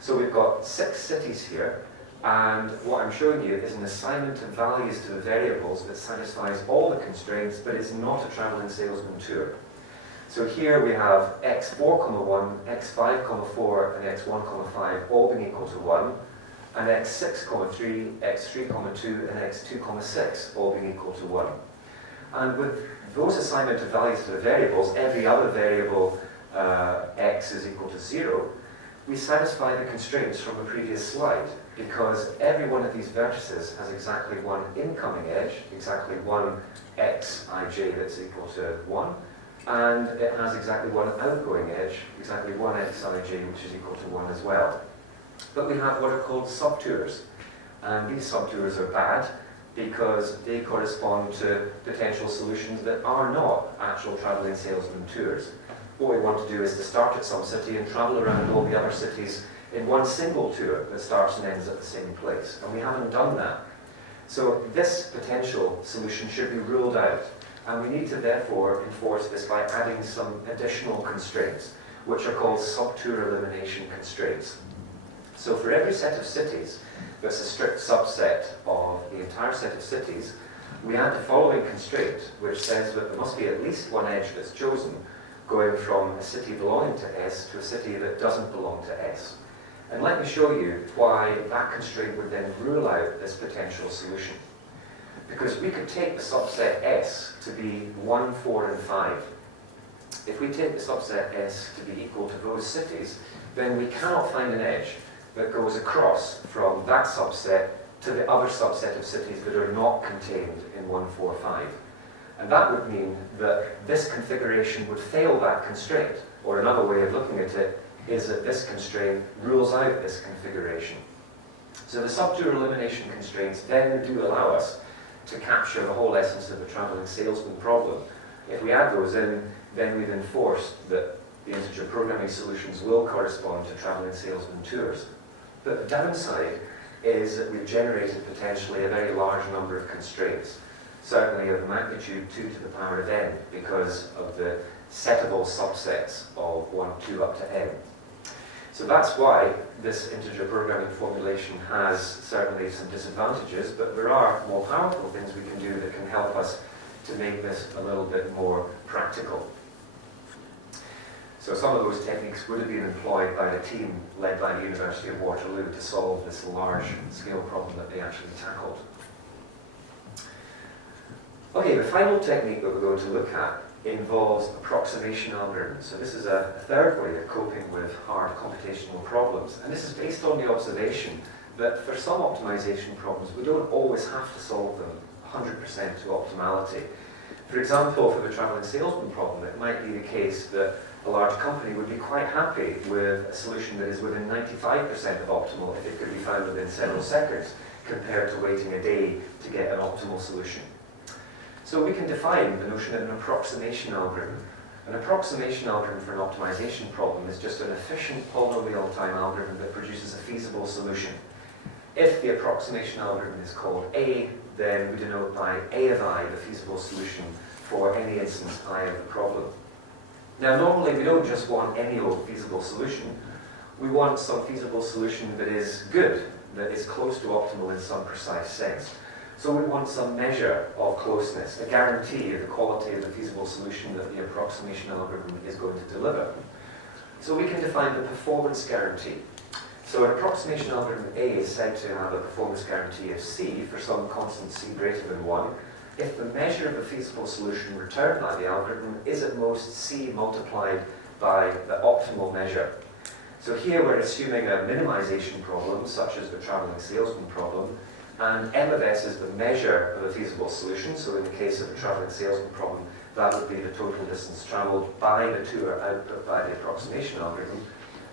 So we've got 6 cities here, and what I'm showing you is an assignment of values to the variables that satisfies all the constraints, but it's not a travelling salesman tour. So here we have x4, 1, x5, 4, and x1, 5 all being equal to 1, and x6, 3, x3, 2, and x2, 6 all being equal to 1. And with those assignment of values to the variables, every other variable x is equal to 0, we satisfy the constraints from the previous slide, because every one of these vertices has exactly one incoming edge, exactly one xij that's equal to 1, and it has exactly one outgoing edge, exactly one xij, which is equal to 1 as well. But we have what are called subtours, and these subtours are bad because they correspond to potential solutions that are not actual travelling salesman tours. What we want to do is to start at some city and travel around all the other cities in one single tour that starts and ends at the same place, and we haven't done that. So this potential solution should be ruled out, and we need to therefore enforce this by adding some additional constraints, which are called subtour elimination constraints. So for every set of cities that's a strict subset of the entire set of cities, we add the following constraint, which says that there must be at least one edge that's chosen going from a city belonging to S to a city that doesn't belong to S. And let me show you why that constraint would then rule out this potential solution. Because we could take the subset S to be 1, 4, and 5. If we take the subset S to be equal to those cities, then we cannot find an edge that goes across from that subset to the other subset of cities that are not contained in 1, 4, 5. And that would mean that this configuration would fail that constraint. Or another way of looking at it is that this constraint rules out this configuration. So the subtour elimination constraints then do allow us to capture the whole essence of the travelling salesman problem. If we add those in, then we've enforced that the integer programming solutions will correspond to travelling salesman tours. But the downside is that we've generated potentially a very large number of constraints, certainly of magnitude 2 to the power of n, because of the settable subsets of 1, 2 up to n. So that's why this integer programming formulation has certainly some disadvantages, but there are more powerful things we can do that can help us to make this a little bit more practical. So some of those techniques would have been employed by the team led by the University of Waterloo to solve this large-scale problem that they actually tackled. Okay, the final technique that we're going to look at involves approximation algorithms. So this is a third way of coping with hard computational problems. And this is based on the observation that for some optimization problems, we don't always have to solve them 100% to optimality. For example, for the travelling salesman problem, it might be the case that a large company would be quite happy with a solution that is within 95% of optimal if it could be found within several seconds, compared to waiting a day to get an optimal solution. So we can define the notion of an approximation algorithm. An approximation algorithm for an optimization problem is just an efficient polynomial time algorithm that produces a feasible solution. If the approximation algorithm is called A, then we denote by A of I the feasible solution for any instance I of the problem. Now normally we don't just want any old feasible solution, we want some feasible solution that is good, that is close to optimal in some precise sense. So we want some measure of closeness, a guarantee of the quality of the feasible solution that the approximation algorithm is going to deliver. So we can define the performance guarantee. So an approximation algorithm A is said to have a performance guarantee of C for some constant C greater than 1 if the measure of the feasible solution returned by the algorithm is at most C multiplied by the optimal measure. So here we're assuming a minimization problem, such as the travelling salesman problem, and M of S is the measure of a feasible solution. So in the case of a travelling salesman problem, that would be the total distance travelled by the tour output by the approximation algorithm.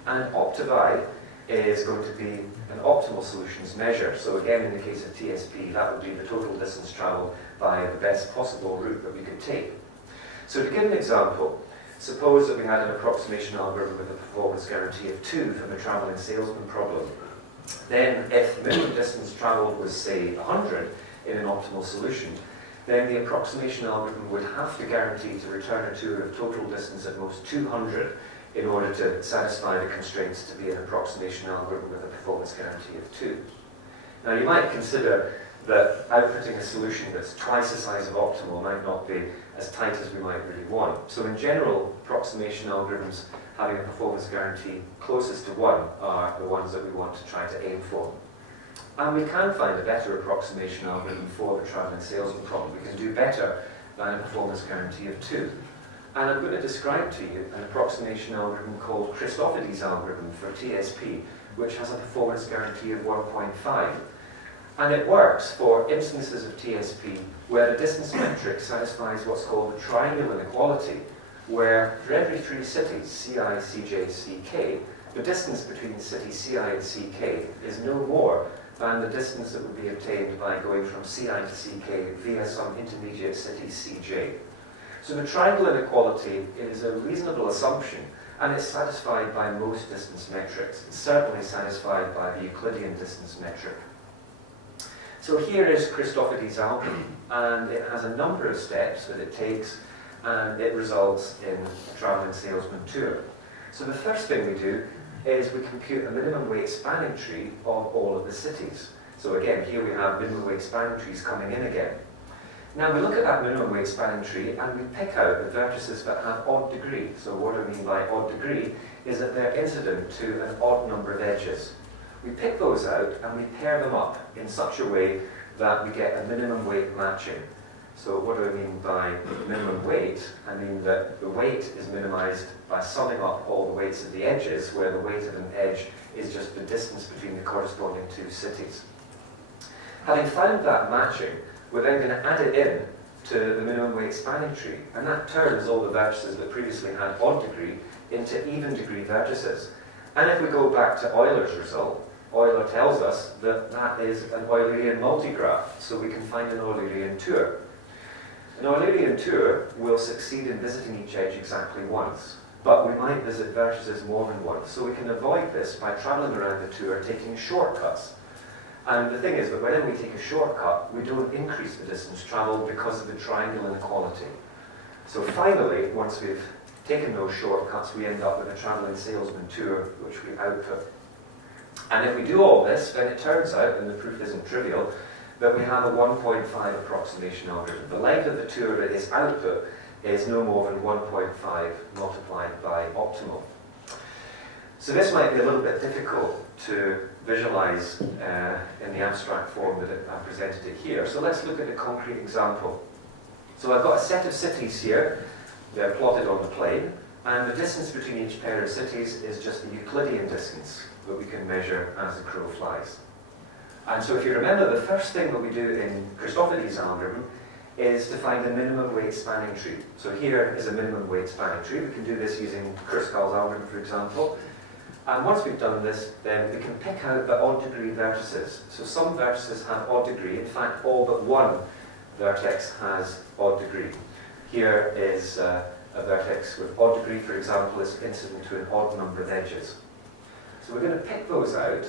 And opt of I is going to be an optimal solutions measure. So again, in the case of TSP, that would be the total distance travelled by the best possible route that we could take. So to give an example, suppose that we had an approximation algorithm with a performance guarantee of 2 from the travelling salesman problem. Then if the minimum distance travelled was, say, 100 in an optimal solution, then the approximation algorithm would have to guarantee to return a tour of total distance at most 200 in order to satisfy the constraints to be an approximation algorithm with a performance guarantee of 2. Now you might consider that outputting a solution that's twice the size of optimal might not be as tight as we might really want. So in general, approximation algorithms having a performance guarantee closest to 1 are the ones that we want to try to aim for. And we can find a better approximation algorithm for the travelling salesman problem. We can do better than a performance guarantee of 2. And I'm going to describe to you an approximation algorithm called Christophidis algorithm for TSP, which has a performance guarantee of 1.5. And it works for instances of TSP where the distance metric satisfies what's called the triangle inequality, where for every 3 cities, Ci, Cj, Ck, the distance between cities Ci and Ck is no more than the distance that would be obtained by going from Ci to Ck via some intermediate city Cj. So the triangle inequality is a reasonable assumption, and it's satisfied by most distance metrics. It's certainly satisfied by the Euclidean distance metric. So here is Christophidis' algorithm, and it has a number of steps that it takes, and it results in a travelling salesman tour. So the first thing we do is we compute a minimum weight spanning tree of all of the cities. So again, here we have minimum weight spanning trees coming in again. Now we look at that minimum weight spanning tree and we pick out the vertices that have odd degree. So what I mean by odd degree is that they're incident to an odd number of edges. We pick those out and we pair them up in such a way that we get a minimum weight matching. So what do I mean by minimum weight? I mean that the weight is minimized by summing up all the weights of the edges, where the weight of an edge is just the distance between the corresponding 2 cities. Having found that matching, we're then going to add it in to the minimum weight spanning tree, and that turns all the vertices that previously had odd degree into even degree vertices. And if we go back to Euler's result, Euler tells us that that is an Eulerian multigraph, so we can find an Eulerian tour. An Eulerian tour will succeed in visiting each edge exactly once, but we might visit vertices more than once, so we can avoid this by travelling around the tour taking shortcuts. And the thing is that whenever we take a shortcut, we don't increase the distance travelled because of the triangle inequality. So finally, once we've taken those shortcuts, we end up with a travelling salesman tour, which we output. And if we do all this, then it turns out, and the proof isn't trivial, that we have a 1.5 approximation algorithm. The length of the tour that is output is no more than 1.5 multiplied by optimal. So this might be a little bit difficult to visualize in the abstract form that I presented it here. So let's look at a concrete example. So I've got a set of cities here. They're plotted on the plane, and the distance between each pair of cities is just the Euclidean distance that we can measure as the crow flies. And so if you remember, the first thing that we do in Christophidis' algorithm is to find a minimum weight spanning tree. So here is a minimum weight spanning tree. We can do this using Kruskal's algorithm, for example. And once we've done this, then we can pick out the odd degree vertices. So some vertices have odd degree. In fact, all but one vertex has odd degree. Here is a vertex with odd degree, for example, is incident to an odd number of edges. So we're going to pick those out,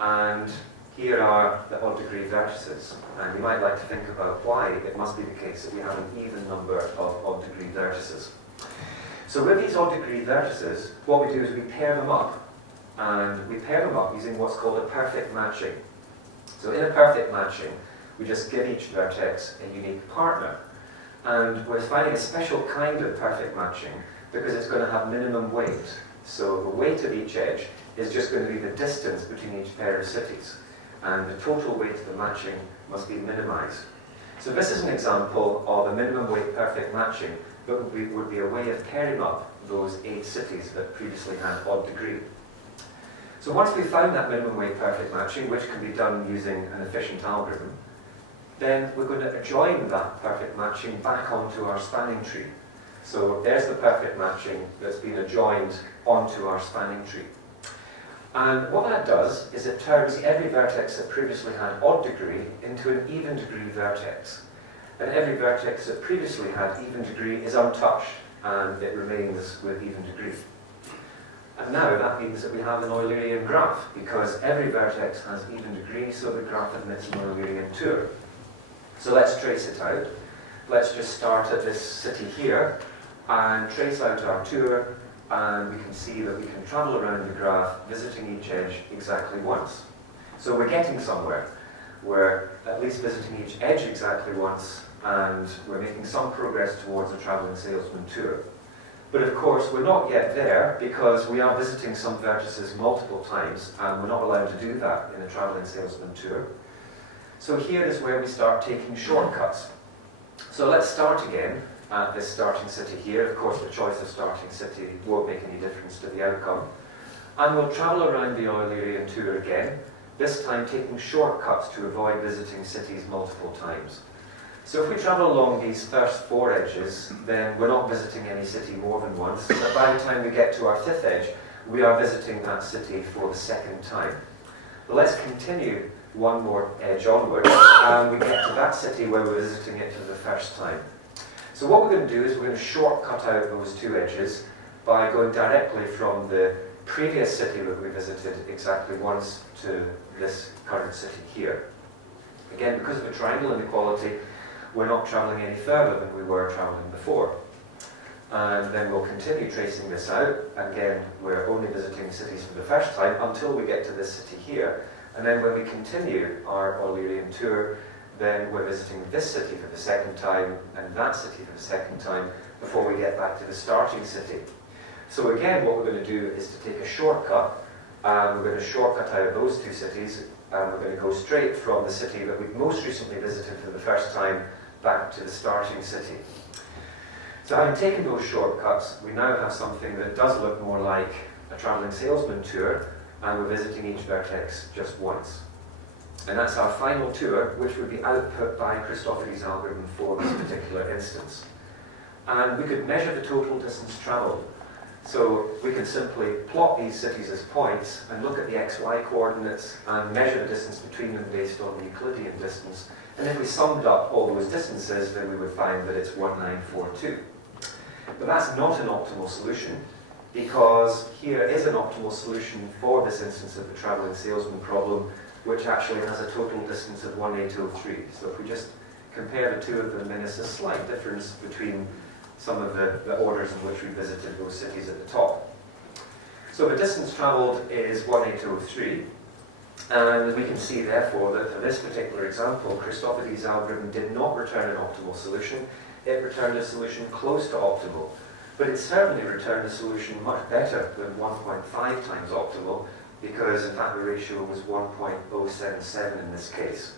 and here are the odd degree vertices. And you might like to think about why it must be the case that we have an even number of odd degree vertices. So with these odd degree vertices, what we do is we pair them up. And we pair them up using what's called a perfect matching. So in a perfect matching, we just give each vertex a unique partner. And we're finding a special kind of perfect matching because it's going to have minimum weight. So the weight of each edge is just going to be the distance between each pair of cities. And the total weight of the matching must be minimized. So this is an example of a minimum weight perfect matching that would be a way of pairing up those 8 cities that previously had odd degree. So once we've found that minimum weight perfect matching, which can be done using an efficient algorithm, then we're going to join that perfect matching back onto our spanning tree. So there's the perfect matching that's been adjoined onto our spanning tree. And what that does is it turns every vertex that previously had odd degree into an even degree vertex. And every vertex that previously had even degree is untouched, and it remains with even degree. And now that means that we have an Eulerian graph, because every vertex has even degree, so the graph admits an Eulerian tour. So let's trace it out. Let's just start at this city here, and trace out our tour, and we can see that we can travel around the graph, visiting each edge exactly once. So we're getting somewhere. we're at least visiting each edge exactly once, and we're making some progress towards a travelling salesman tour. But of course, we're not yet there because we are visiting some vertices multiple times, and we're not allowed to do that in a travelling salesman tour. So here is where we start taking shortcuts. So let's start again at this starting city here. Of course, the choice of starting city won't make any difference to the outcome. And we'll travel around the Eulerian tour again, this time taking shortcuts to avoid visiting cities multiple times. So if we travel along these first 4 edges, then we're not visiting any city more than once. But by the time we get to our 5th edge, we are visiting that city for the 2nd time. But let's continue one more edge onward, and we get to that city where we're visiting it for the first time. So what we're going to do is we're going to shortcut out those 2 edges by going directly from the previous city that we visited exactly once to this current city here. Again, because of a triangle inequality, we're not travelling any further than we were travelling before. And then we'll continue tracing this out. Again, we're only visiting cities for the first time until we get to this city here. And then when we continue our Eulerian tour, then we're visiting this city for the 2nd time and that city for the 2nd time before we get back to the starting city. So again, what we're going to do is to take a shortcut, and we're going to shortcut out those 2 cities, and we're going to go straight from the city that we've most recently visited for the first time back to the starting city. So having taken those shortcuts, we now have something that does look more like a travelling salesman tour, and we're visiting each vertex just once. And that's our final tour, which would be output by Christoffeli's algorithm for this particular instance. And we could measure the total distance travelled. So we can simply plot these cities as points and look at the xy coordinates and measure the distance between them based on the Euclidean distance. And if we summed up all those distances, then we would find that it's 1942. But that's not an optimal solution, because here is an optimal solution for this instance of the travelling salesman problem, which actually has a total distance of 1803. So if we just compare the 2 of them, then it's a slight difference between some of the orders in which we visited those cities at the top. So the distance travelled is 1803, and we can see therefore that for this particular example, Christoffeli's algorithm did not return an optimal solution. It returned a solution close to optimal, but it certainly returned a solution much better than 1.5 times optimal, because in fact the ratio was 1.077 in this case.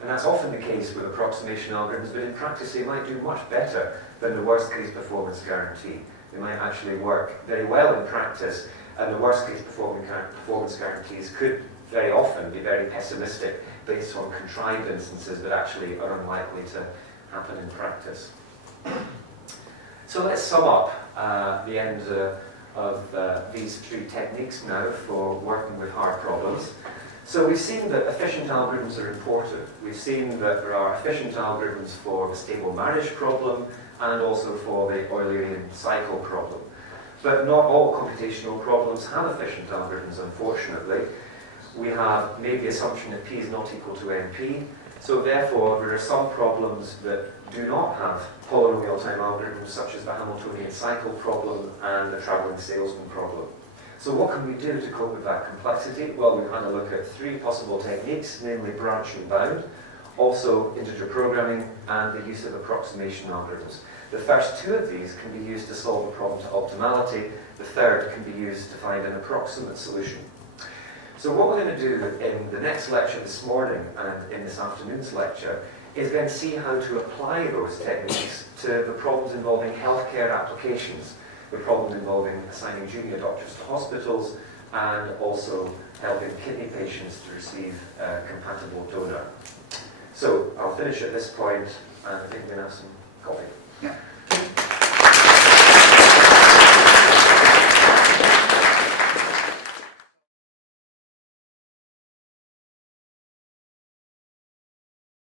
And that's often the case with approximation algorithms, but in practice they might do much better than the worst case performance guarantee. They might actually work very well in practice, and the worst case performance guarantees could very often be very pessimistic based on contrived instances that actually are unlikely to happen in practice. So let's sum up the end of these 3 techniques now for working with hard problems. So we've seen that efficient algorithms are important. We've seen that there are efficient algorithms for the stable marriage problem and also for the Eulerian cycle problem. But not all computational problems have efficient algorithms, unfortunately. We have made the assumption that P is not equal to NP, so therefore there are some problems that do not have polynomial time algorithms, such as the Hamiltonian cycle problem and the travelling salesman problem. So what can we do to cope with that complexity? Well, we've had a look at 3 possible techniques, namely branch and bound, also integer programming, and the use of approximation algorithms. The first 2 of these can be used to solve a problem to optimality. The third can be used to find an approximate solution. So what we're going to do in the next lecture this morning and in this afternoon's lecture is then see how to apply those techniques to the problems involving healthcare applications, the problems involving assigning junior doctors to hospitals, and also helping kidney patients to receive a compatible donor. So I'll finish at this point, and I think we're going to have some coffee.